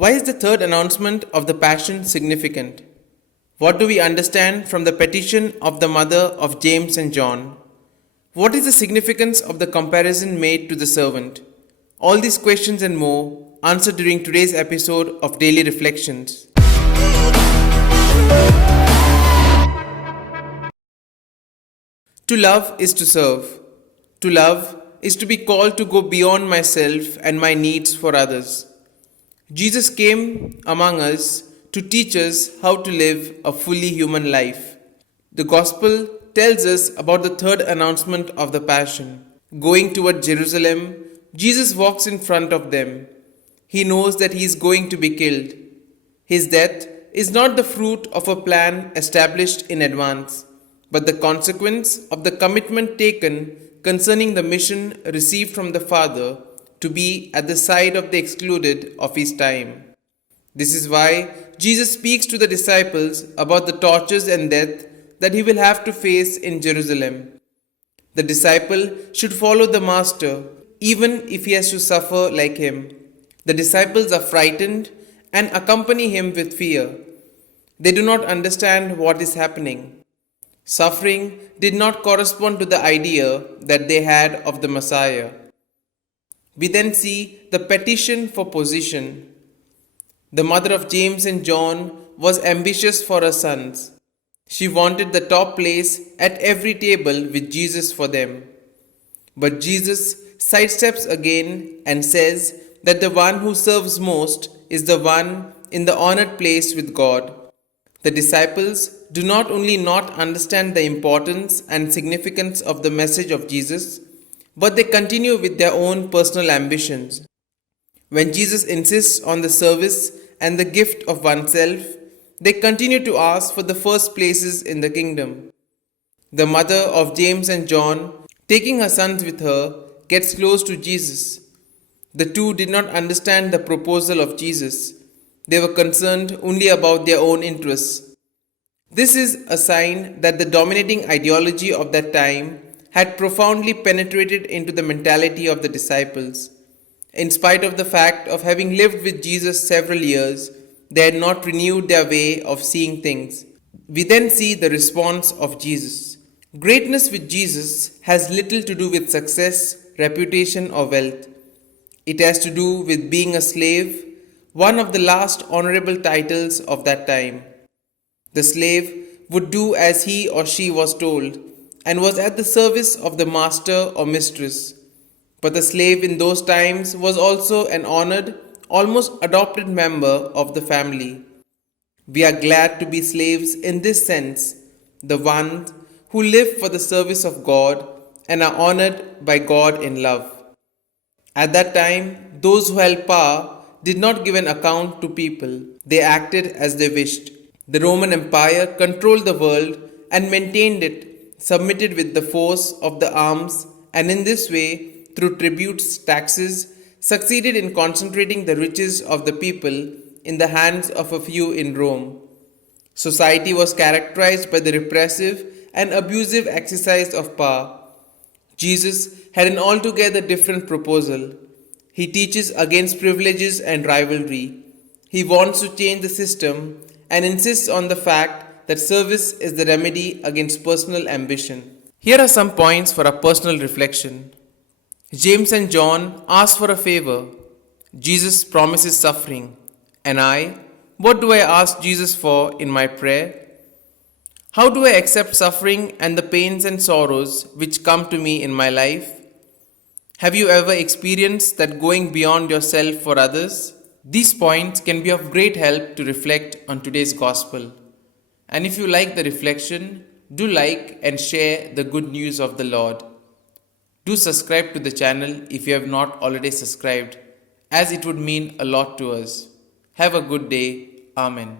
Why is the third announcement of the Passion significant? What do we understand from the petition of the mother of James and John? What is the significance of the comparison made to the servant? All these questions and more answered during today's episode of Daily Reflections. To love is to serve. To love is to be called to go beyond myself and my needs for others. Jesus came among us to teach us how to live a fully human life. The Gospel tells us about the third announcement of the Passion. Going toward Jerusalem, Jesus walks in front of them. He knows that he is going to be killed. His death is not the fruit of a plan established in advance, but the consequence of the commitment taken concerning the mission received from the Father to be at the side of the excluded of his time. This is why Jesus speaks to the disciples about the tortures and death that he will have to face in Jerusalem. The disciple should follow the Master even if he has to suffer like him. The disciples are frightened and accompany him with fear. They do not understand what is happening. Suffering did not correspond to the idea that they had of the Messiah. We then see the petition for position. The mother of James and John was ambitious for her sons. She wanted the top place at every table with Jesus for them. But Jesus sidesteps again and says that the one who serves most is the one in the honored place with God. The disciples do not only not understand the importance and significance of the message of Jesus, but they continue with their own personal ambitions. When Jesus insists on the service and the gift of oneself, they continue to ask for the first places in the kingdom. The mother of James and John, taking her sons with her, gets close to Jesus. The two did not understand the proposal of Jesus. They were concerned only about their own interests. This is a sign that the dominating ideology of that time had profoundly penetrated into the mentality of the disciples. In spite of the fact of having lived with Jesus several years, they had not renewed their way of seeing things. We then see the response of Jesus. Greatness with Jesus has little to do with success, reputation, or wealth. It has to do with being a slave, one of the last honorable titles of that time. The slave would do as he or she was told and was at the service of the master or mistress. But the slave in those times was also an honored, almost adopted member of the family. We are glad to be slaves in this sense, the ones who live for the service of God and are honored by God in love. At that time, those who held power did not give an account to people. They acted as they wished. The Roman Empire controlled the world and maintained it, submitted with the force of the arms, and in this way, through tributes, taxes, succeeded in concentrating the riches of the people in the hands of a few in Rome. Society was characterized by the repressive and abusive exercise of power. Jesus had an altogether different proposal. He teaches against privileges and rivalry. He wants to change the system and insists on the fact that service is the remedy against personal ambition. Here are some points for a personal reflection. James and John ask for a favor. Jesus promises suffering. And what do I ask Jesus for in my prayer? How do I accept suffering and the pains and sorrows which come to me in my life? Have you ever experienced that going beyond yourself for others? These points can be of great help to reflect on today's gospel. And if you like the reflection, do like and share the good news of the Lord. Do subscribe to the channel if you have not already subscribed, as it would mean a lot to us. Have a good day. Amen.